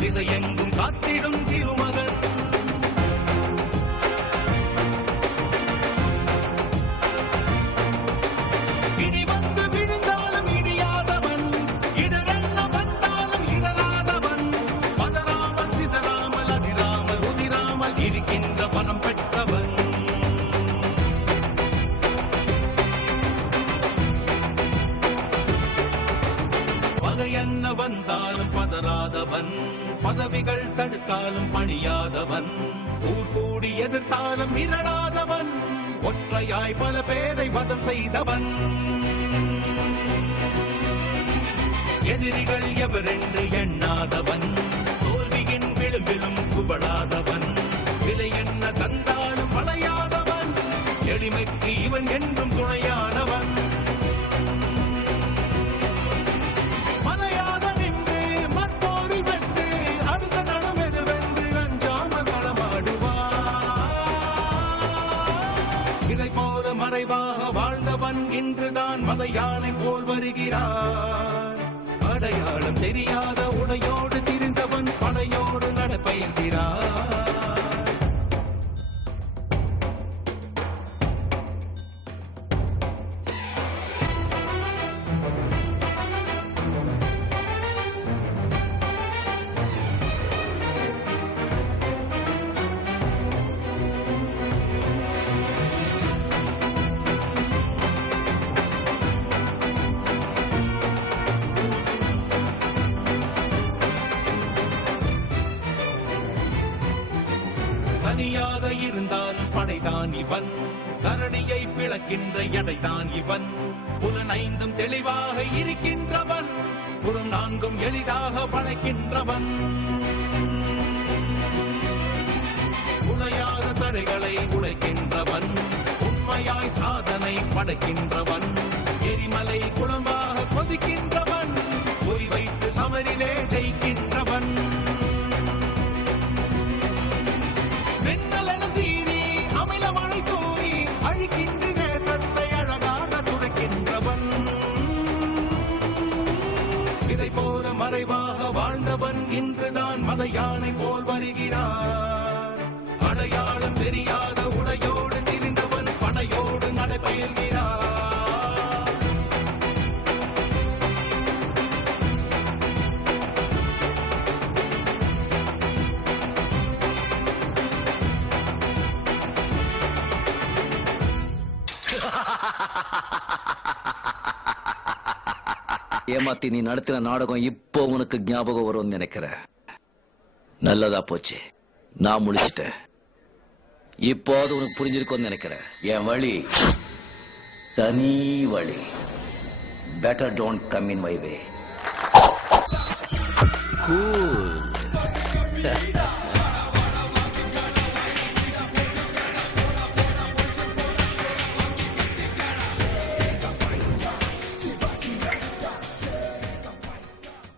திசையெங்கும் காத்திடும் திருமகன். இடி வந்து விழுந்தாலும் இடியாதவன், இடரென்ன வந்தாலும் இடராதவன், பதறாமல் சிதறாமல் அதிராமல் உதிராமல் இருக்கின்ற பணம் பெற்றவன். பகையென்ன வந்தாலும் பதறாதவன், பதவிகள் தடுத்தாலும் பணியாதவன், ஊர் கூடி எதிர்த்தாலும் மிரளாதவன், ஒற்றையாய் பல பேரை வதம் செய்தவன். எதிரிகள் எவரென்று எண்ணாதவன், தோல்வியின் விளிம்பிலும் குவளாதவன், விலை என்ன தந்தாலும் வளையாதவன், எளிமைக்கு இவன் என்றும் துணையானவன். மலையாக நின்று மற்போரில் வென்று அடுத்த நடம் எதுவென்று அஞ்சாமல் களமாடுவான். இதை போல மறைவாக வாழ்ந்தவன் இன்றுதான் மத யானை போல் வருகிறான். அடையாளம் தெரியாத உடையோடு திரிந்தவன் படையோடு நடப்பயில்கிறான். தனியாக இருந்தாலும் படைதான் இவன், தரணியை பிளக்கின்ற எடைதான் இவன், புலனைந்தும் தெளிவாக இருக்கின்றவன், புறம் நான்கும் எளிதாக படைக்கின்றவன். உடையாத தடைகளை உடைக்கின்றவன், உண்மையாய் சாதனை படைக்கின்றவன், எரிமலை குளமாக கொதிக்கின்றவன், பொய் வைத்து சமரிலே ஜெயிக்கின்றவன். வெண்ணலென சீறி அமில மழை தூறி அழிக்கின்ற நேசத்தை அழகாக துடைக்கின்றவன். இதை போல மறைவாக வாழ்ந்தவன் இன்றுதான் மத யானை போல் வருகிறான். அடையாளம் தெரியாத உடையோடு திரிந்தவன் படையோடு நடைபயில்கிறான். ஏமாத்தி நீ நடத்தின நாடகம் இப்போ உனக்கு ஞாபகம் வரும்னு நினைக்கிறேன். நல்லதா போச்சு, நான் முடிச்சிட்டேன். இப்போது உனக்கு புரிஞ்சிருக்கும்னு நினைக்கிறேன். என் வழி தனி வழி. Better don't come in my way. Cool.